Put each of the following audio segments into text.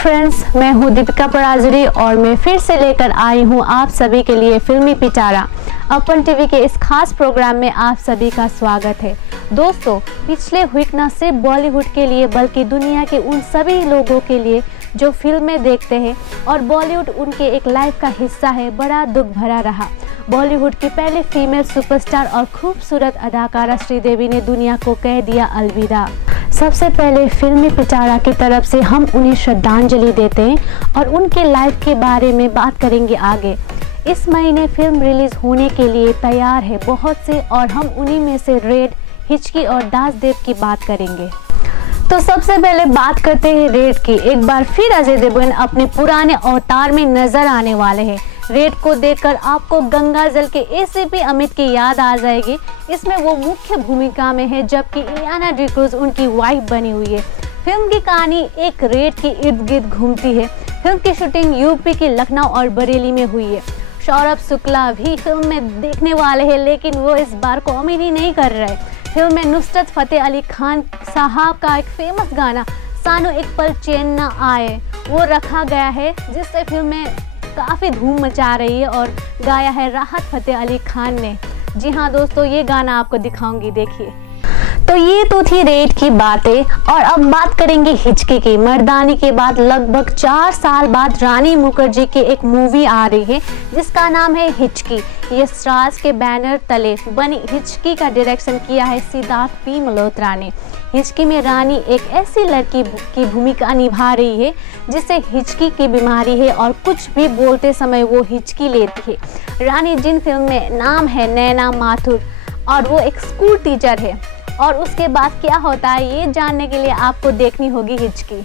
Friends, मैं हूँ दीपिका पराजुरी और मैं फिर से लेकर आई हूँ आप सभी के लिए फिल्मी पिटारा। अपन टीवी के इस खास प्रोग्राम में आप सभी का स्वागत है। दोस्तों, पिछले वीक न सिर्फ बॉलीवुड के लिए बल्कि दुनिया के उन सभी लोगों के लिए जो फिल्में देखते हैं और बॉलीवुड उनके एक लाइफ का हिस्सा है, बड़ा दुख भरा रहा। बॉलीवुड की पहले फीमेल सुपरस्टार और खूबसूरत अदाकारा श्रीदेवी ने दुनिया को कह दिया अलविदा। सबसे पहले फिल्मी पिटारा की तरफ से हम उन्हें श्रद्धांजलि देते हैं और उनके लाइफ के बारे में बात करेंगे आगे। इस महीने फिल्म रिलीज होने के लिए तैयार है बहुत से और हम उन्हीं में से रेड, हिचकी और दासदेव की बात करेंगे। तो सबसे पहले बात करते हैं रेड की। एक बार फिर अजय देवगन अपने पुराने अवतार में नजर आने वाले हैं। रेड को देखकर आपको गंगा जल के एसीपी अमित की याद आ जाएगी। इसमें वो मुख्य भूमिका में है जबकि इलियाना डिक्रूज उनकी वाइफ बनी हुई है। फिल्म की कहानी एक रेड के इर्द गिर्द घूमती है। फिल्म की शूटिंग यूपी के लखनऊ और बरेली में हुई है। सौरभ शुक्ला भी फिल्म में देखने वाले हैं, लेकिन वो इस बार कॉमेडी नहीं कर रहे। फिल्म में नुसरत फतेह अली खान साहब का एक फेमस गाना सानू एक पल चैन न आए वो रखा गया है, जिससे फिल्म में काफ़ी धूम मचा रही है और गाया है राहत फतेह अली खान ने। जी हाँ दोस्तों, ये गाना आपको दिखाऊंगी, देखिए। तो ये तो थी रेड की बातें और अब बात करेंगे हिचकी की। मर्दानी के बाद लगभग 4 साल बाद रानी मुखर्जी की एक मूवी आ रही है जिसका नाम है हिचकी। ये स्टार्स के बैनर तले बनी हिचकी का डायरेक्शन किया है सिद्धार्थ पी मल्होत्रा ने। हिचकी में रानी एक ऐसी लड़की की भूमिका निभा रही है जिसे हिचकी की बीमारी है और कुछ भी बोलते समय वो हिचकी लेती है। रानी जिन फिल्म में नाम है नैना माथुर और वो एक स्कूल टीचर है। और उसके बाद क्या होता है ये जानने के लिए आपको देखनी होगी हिचकी।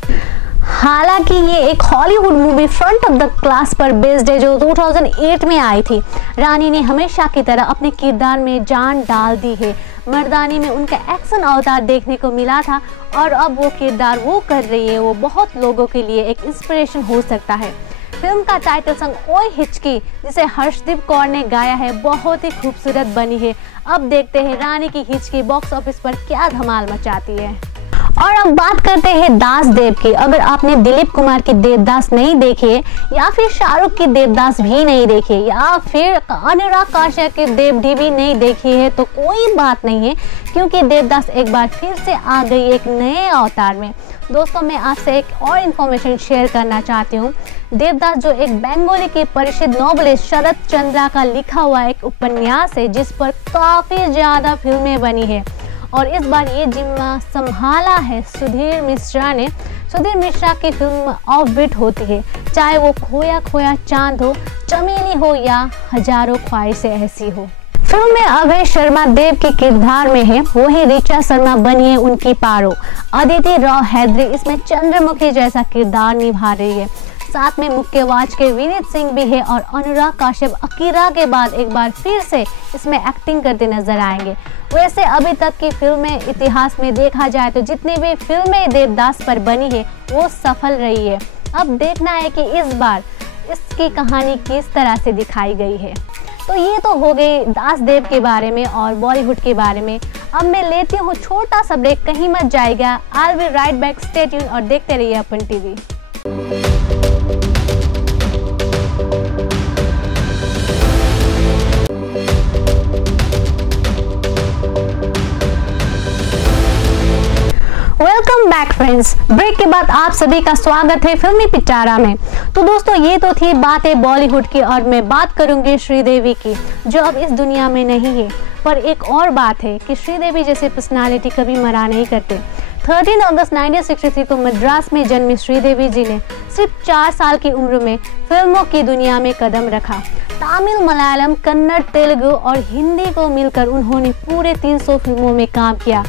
हालांकि ये एक Hollywood movie front of the class पर बेस्ड है जो 2008 में आई थी। रानी ने हमेशा की तरह अपने किरदार में जान डाल दी है। मर्दानी में उनका एक्शन अवतार देखने को मिला था और अब वो किरदार वो कर रही है, वो बहुत लोगों के लिए एक इंस्पिरेशन हो सकता है। फिल्म का टाइटल सॉन्ग ओए हिचकी, जिसे हर्षदीप कौर ने गाया है, बहुत ही खूबसूरत बनी है। अब देखते हैं रानी की हिचकी बॉक्स ऑफिस पर क्या धमाल मचाती है। और अब बात करते हैं दासदेव की। अगर आपने दिलीप कुमार की देवदास नहीं देखी है या फिर शाहरुख की देवदास भी नहीं देखी है या फिर अनुराग कश्यप की देवडी भी नहीं देखी है तो कोई बात नहीं है, क्योंकि देवदास एक बार फिर से आ गई एक नए अवतार में। दोस्तों, मैं आपसे एक और इन्फॉर्मेशन शेयर करना चाहती हूँ। देवदास जो एक बंगाली की परिचित नॉवेलिस्ट शरद चंद्रा का लिखा हुआ एक उपन्यास है जिस पर काफ़ी ज़्यादा फिल्में बनी है और इस बार ये जिम्मा संभाला है सुधीर मिश्रा ने। सुधीर मिश्रा की फिल्म ऑफ बीट होती है, चाहे वो खोया खोया चांद हो, चमेली हो या हजारों ख्वाहिशें ऐसी हो। फिल्म में अभय शर्मा देव के किरदार में है, वही ऋचा शर्मा बनी है उनकी पारो। अदिति राव हैदरी इसमें चंद्रमुखी जैसा किरदार निभा रही है। साथ में मुक्केबाज के विनीत सिंह भी है और अनुराग कश्यप अकीरा के बाद एक बार फिर से इसमें एक्टिंग करते नजर आएंगे। वैसे अभी तक की फिल्में इतिहास में देखा जाए तो जितनी भी फिल्में देवदास पर बनी है वो सफल रही है। अब देखना है कि इस बार इसकी कहानी किस तरह से दिखाई गई है। तो ये तो हो गई दासदेव के बारे में और बॉलीवुड के बारे में। अब मैं लेती हूँ छोटा सा ब्रेक, कहीं मत जाएगा। I will right back, stay tune और देखते रहिए अपन TV. Welcome back friends. Break के बाद आप सभी का स्वागत है फिल्मी पिटारा में। तो दोस्तों, ये तो थी बातें बॉलीवुड की और मैं बात करूंगी श्रीदेवी की जो अब इस दुनिया में नहीं है। पर एक और बात है कि श्रीदेवी जैसे पर्सनालिटी कभी मरा नहीं करते। 13 अगस्त 1963 को मद्रास में जन्मी श्रीदेवी जी ने सिर्फ 4 साल की उम्र में फिल्मों की दुनिया में कदम रखा। तमिल, मलयालम, कन्नड़, तेलुगु और हिंदी को मिलकर उन्होंने पूरे 300 फिल्मों में काम किया,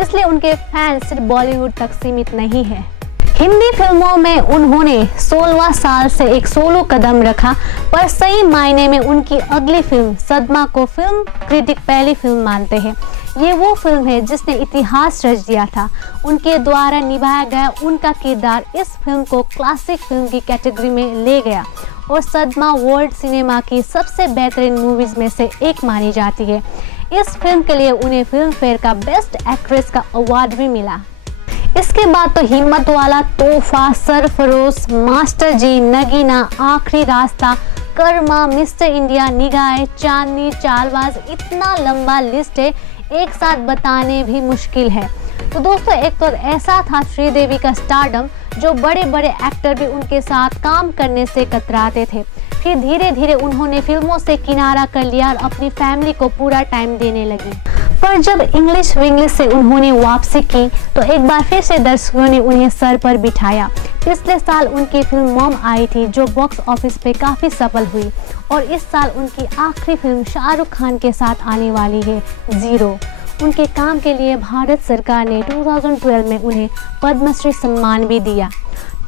इसलिए उनके फैंस सिर्फ बॉलीवुड तक सीमित नहीं है। हिंदी फिल्मों में उन्होंने 16वां साल से एक सोलो कदम रखा, पर सही मायने में उनकी अगली फिल्म सदमा को फिल्म क्रिटिक पहली फिल्म मानते हैं। ये वो फिल्म है जिसने इतिहास रच दिया था। उनके द्वारा निभाया गया उनका किरदार इस फिल्म को क्लासिक फिल्म की कैटेगरी में ले गया और सदमा वर्ल्ड सिनेमा की सबसे बेहतरीन मूवीज में से एक मानी जाती है। इस फिल्म के लिए उन्हें फिल्म फेयर का बेस्ट एक्ट्रेस का अवार्ड भी मिला। इसके बाद तो हिम्मत वाला, तोहफा, सरफरोश, मास्टर जी, नगीना, आखिरी रास्ता, कर्मा, मिस्टर इंडिया, निगाहें, चांदनी, चालबाज, इतना लंबा लिस्ट है, एक साथ बताने भी मुश्किल है। तो दोस्तों एक तो ऐसा था श्रीदेवी का स्टारडम, जो बड़े बड़े एक्टर भी उनके साथ काम करने से कतराते थे। फिर धीरे धीरे उन्होंने फिल्मों से किनारा कर लिया और अपनी फैमिली को पूरा टाइम देने लगी। पर जब इंग्लिश विंग्लिश से उन्होंने वापसी की तो एक बार फिर से दर्शकों ने उन्हें सर पर बिठाया। पिछले साल उनकी फिल्म मॉम आई थी, जो बॉक्स ऑफिस पे काफ़ी सफल हुई, और इस साल उनकी आखिरी फिल्म शाहरुख खान के साथ आने वाली है, जीरो। उनके काम के लिए भारत सरकार ने 2012 में उन्हें पद्मश्री सम्मान भी दिया।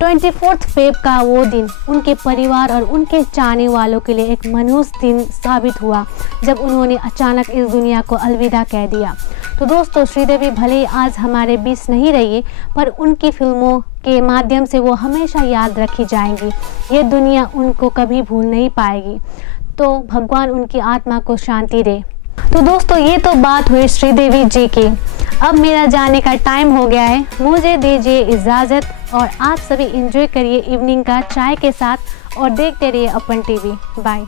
24 फेब का वो दिन उनके परिवार और उनके चाहने वालों के लिए एक मनहूस दिन साबित हुआ, जब उन्होंने अचानक इस दुनिया को अलविदा कह दिया। तो दोस्तों श्रीदेवी भले ही आज हमारे बीच नहीं रही, पर उनकी फिल्मों के माध्यम से वो हमेशा याद रखी जाएंगी। ये दुनिया उनको कभी भूल नहीं पाएगी। तो भगवान उनकी आत्मा को शांति दे। तो दोस्तों ये तो बात हुई श्रीदेवी जी की। अब मेरा जाने का टाइम हो गया है, मुझे दीजिए इजाज़त, और आप सभी एंजॉय करिए इवनिंग का चाय के साथ और देखते रहिए अपन टीवी। बाय।